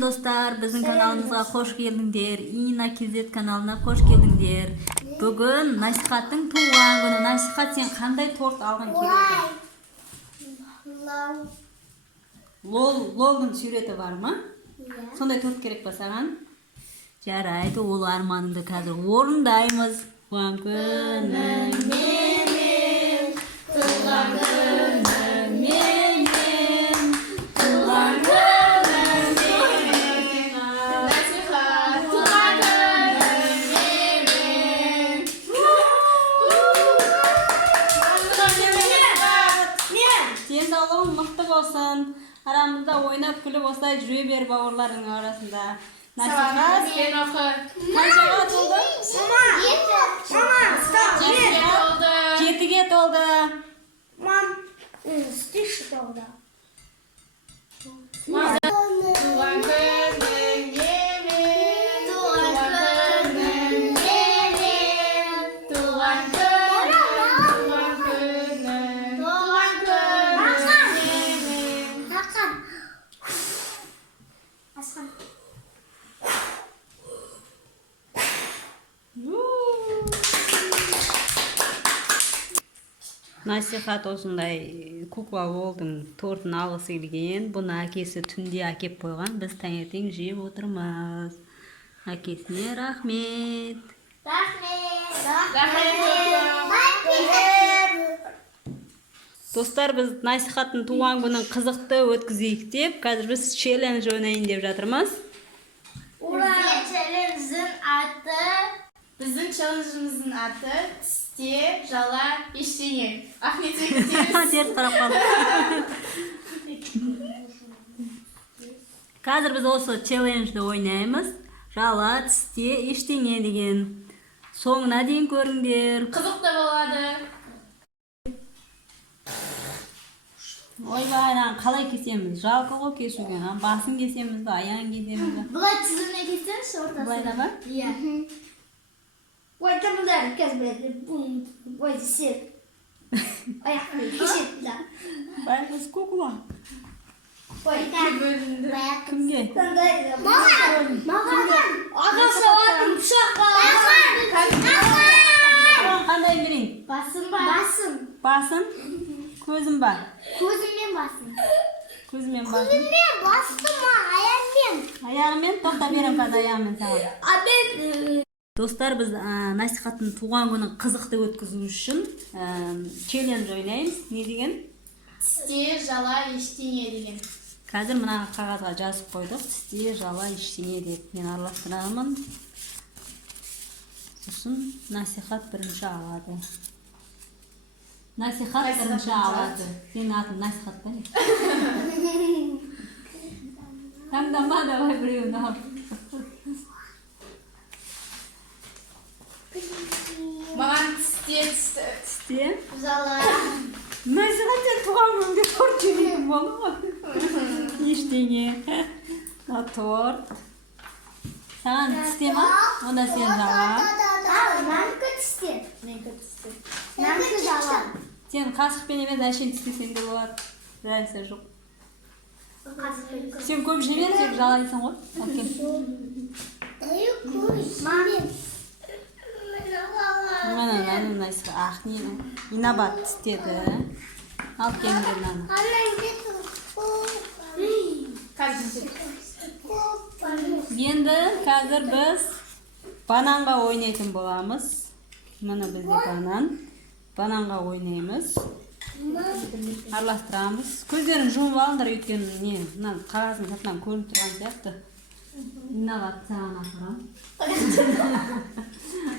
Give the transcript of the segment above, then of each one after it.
Салам достар, біздің каналымызға қош келдіңдер. Ина KZ каналына қош келдіңдер. Бүгін Насихаттың туған күні. Насихат, сен қандай торт алған келеді? Лолдың суреті бар ма? Сондай торт керек па саған? Жарайды, ол арманыңды қазір орындаймыз. Туған күнің менен, туған күнің менен, туған күнің менен, Насихат, туған күнің менен. Денсаулығың мықты болсын. Арамызда ойнап күліп осылай жүре бер бауырларыңның арасында. Насихат, сен оқы. қаншаға толды? Жетіге толды. Мам, стиши толды. Туған күнің менен, туған күнің менен, туған күнің менен. Асқан. Насихат осындай кукла болдың тортын алғысы келген. Бұны әкесі түнде әкеп қойған. Біз таңертең жеп отырмыз. Әкесіне рахмет. Достар, біз Насихаттың туған күнін қызықты өткізейік деп, қазір біз челлендж ойнайын деп жатырмыз. Біздің челленджіміздің аты тісте жала ештеңе. Ахмет, өтеміз. Теріс қарап қалды. Қазір біз осы челленджді ойнаймыз. Жала, тісте, ештеңе деген. Соңына дейін көріңдер. Қызықты болады. Ойбай, қалай кесеміз? Жалқы ғой кесуге. Басын кесеміз бе, аяғын кесеміз бе? Бұлай тізіміне кетсеңші ортасына. Бұлай да ба? Иә. Ой, бұлар кәз біледі. Ой, сет. Аяқты кешет да. Байғыз кукла. Ой, Кімге? Маған. Ағасы алатын пұшаққа. Қандай берейін? Басым ба? Басым. Басын? Көзім ба? Көзіммен басым. Көзімен басын. Көзіммен бастым ма? Аяғымен. Аяғымен? Тоқта берем қазір аяғымен саған. Абен. Достар, біз Насихаттың туған күнін қызықты өткізу үшін челлендж ойнаймыз. Не деген? Тісте жала ештеңе деген. Қазір мына қағазға жазып қойдық. Тісте жала ештеңе деп. Мен араластырамын. Сосын Насихат бірінші алады. Насихат бірінші алады. Сенің атын Насихат па не? Таңдама, давай біреуін ал. Маған тісте. Жала. Насихат, сен туған күнге торт жемеген болды ғой. Ештеңе. Торт. Саған тісте ма? Онда сен жала. Мәңкі тісте. Мәңкі жала. Сен қасықпен емес әшейін тістесең де болады. Разница жоқ. Сен көп жемең, тек жалайсың ғой. Мана Насихат ақ не? Инабат тістеді. Алып келіңдер мынаны. Енді қазір біз бананға ойнайтын боламыз. Мына бізде банан. Бананға ойнаймыз. Араластырамыз. Көздерін жұмып алыңдар, өйткені не, мына қағаздың сыртынан көрініп тұрған сияқты. Инабат саған ақырам.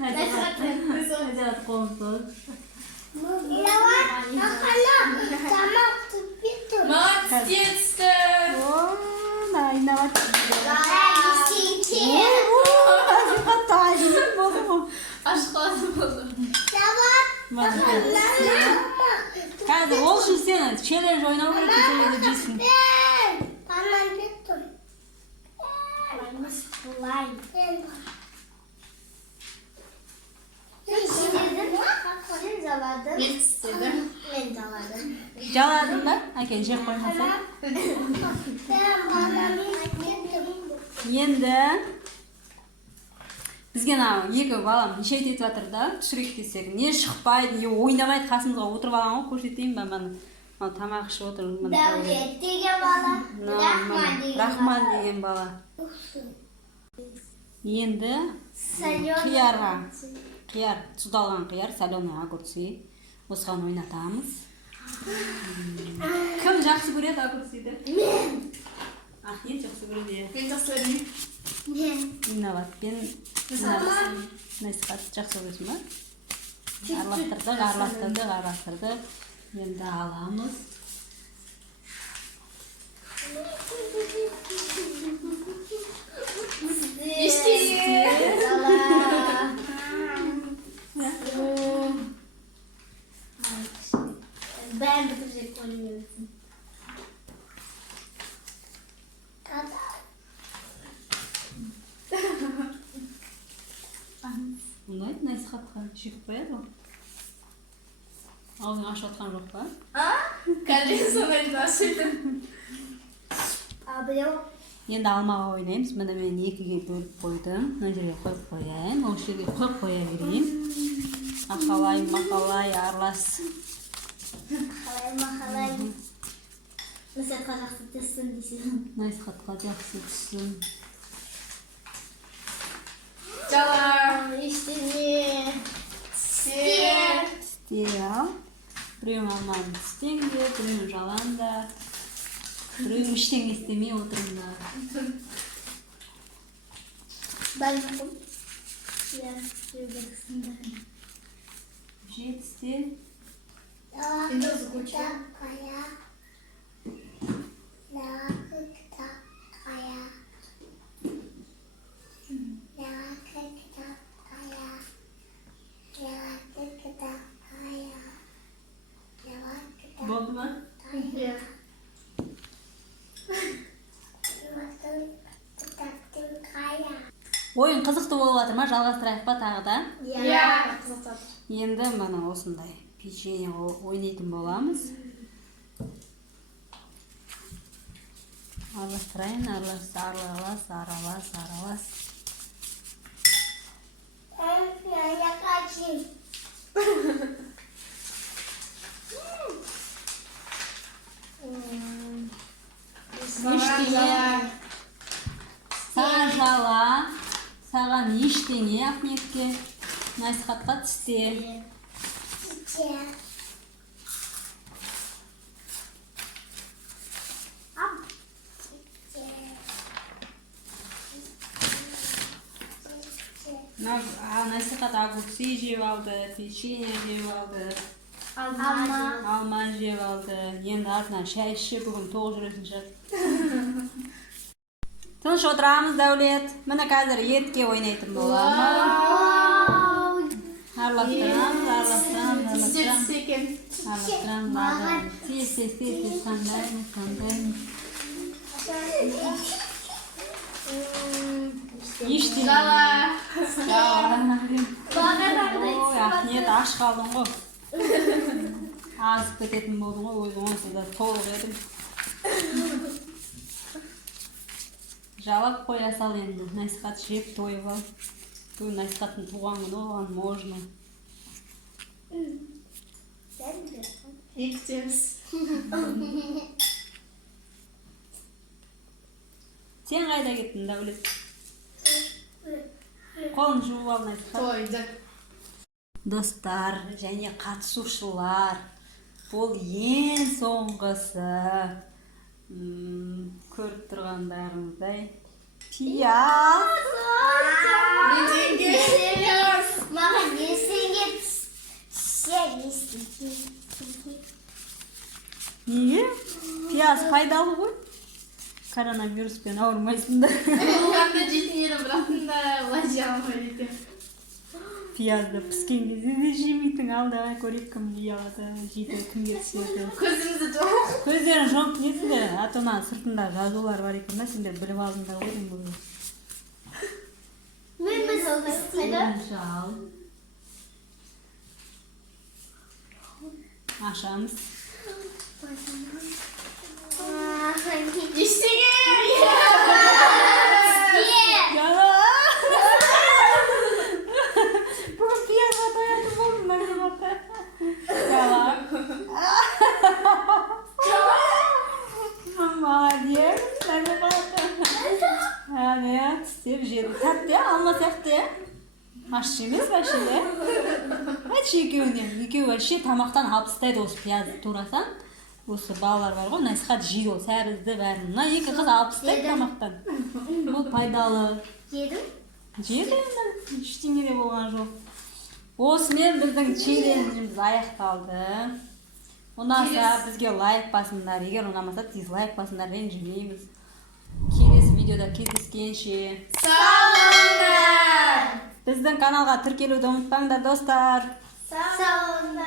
Насихат қолын созып. Маған тісте. Инабат. Насихат тайжымен болды ғой. Ашқалады болды. Қазір ол үшін сен челлендж ойнау керек, челлендж дейсің. Сен жаладың. Мен тістедім. Мен жаладым. Жаладың ба? Әке, жеп қоймасай. Ben bana bir Енді бізге екі балам нешет етіп жатыр да, түсірейік десек, не шықпайды, не ойнамайды, қасымызға отырып алған ғой, көрсетейін ба мана. Тамақ ішіп отыр. Дәулет деген бала. Рахман деген бала. Енді қияр, тұздалған қияр, соленый огурцы. Осыған ойнатамыз. Кім жақсы көреді огурцыды? Мен. Ахмет жақсы көреді. Мен жақсы көрмеймін. Мен. Инабатпен насихат жақсы көресің ба? Араластырдық. Енді аламыз. Ben bitirecek oynuyorsun. Ұнайды, насихатқа жеп қояды ғой. Аузың ашып отқан жоқ па? Кажется, сонайды ашыйдым. Енді алмаға ойнаймыз. Мына мен екіге бөліп қойдым. Мына жерге қойып қояйын. Осы жерге қойып қоя берейін. Мақалай, аралас. Мақалай. Насихатқа жақсы түссін дейсің. Насихатқа жақсы түссін. Жалар. Ештеңе. Тістей ал. Біреуің алманы тістеңдер, біреуің жалаңдар. Біреуің ештеңе істемей отырыңдар. Ben yokum. Ya, yürüyüşünde. Жетісте. Енді өзі көчі. Болды ма? Иә. Ойын қызықты болып жатыр ма? Жалғастырайық па тағы да? Иә. Қызықтады. Енді мына осындай печенье ойнайтын боламыз. Араластырайын, аралас. Я хочу. Ештеңе. Саған жала, саған ештеңе Ахметке. Насихатқа түсте. Насихат огурцы жеп алды, печенье жеп алды, алма жеп алды. Енді артынан шай ішіп, бүгін тоқ жүретін шығар. Тыныш отырамыз, Дәулет. Міне қазір етке ойнайтын боламыз. Араластырамыз. Екен. Тез, қандаймыз. Ештеңе. Жала. Ой, Ахмет, аш қалдың ғой. Азып кететін болдың ғой, өзің онсыз да толық едім. Жалап қоя сал енді, насихат жеп тойып ал. Бүгін насихаттың туған күні оған можно. Ектеміз. Сен қайда кеттің, Дәулет? Қолын жуып ал, насихат. Тойды. Достар және қатысушылар, бұл ең соңғысы. Көріп тұрғандарыңыздай пияз. Маған есіңе түссе. Неге? Пияз пайдалы ғой. Коронавируспен ауырмайсыңдар. Болғанда жейтін едім, бірақтында лажи алмайды екен. Пиязды піскен кезде де жемейтін, алдағы көрейік кім жей алады, жейді, кімге түседі. Көзімізді жоқ. Көздерін жұмып несіңдер, атына сыртында жазулар бар екен да, сендер біліп алдыңдар ғой деймін бұл. Мен Бірінші ал. Ашамыз. Ештеңе! Hadi nerede baktın? Hadi ya tüstеп жеді. Тәтті ya алма сияқты ya. Ащы емес вообще ya. Айтшы екеуі вообще тамақтан алып тастайды осы пиязды турасаң. Осы балалар бар ғой, насихат жейді ол сәбізді бәрін. Мына екі қыз алып тастайды тамақтан. Бұл пайдалы. Yedim. Жеді енді, ештеңе де болған жоқ. Осымен біздің челленджіміз аяқталды. Ұнаса бізге лайк басыңдар, егер ұнамаса дизлайк басыңдар, ренжімейміз. Келесі видеода кездескенше Sağ olun. біздің каналға тіркелуді ұмытпаңдар достар. Sağ olun.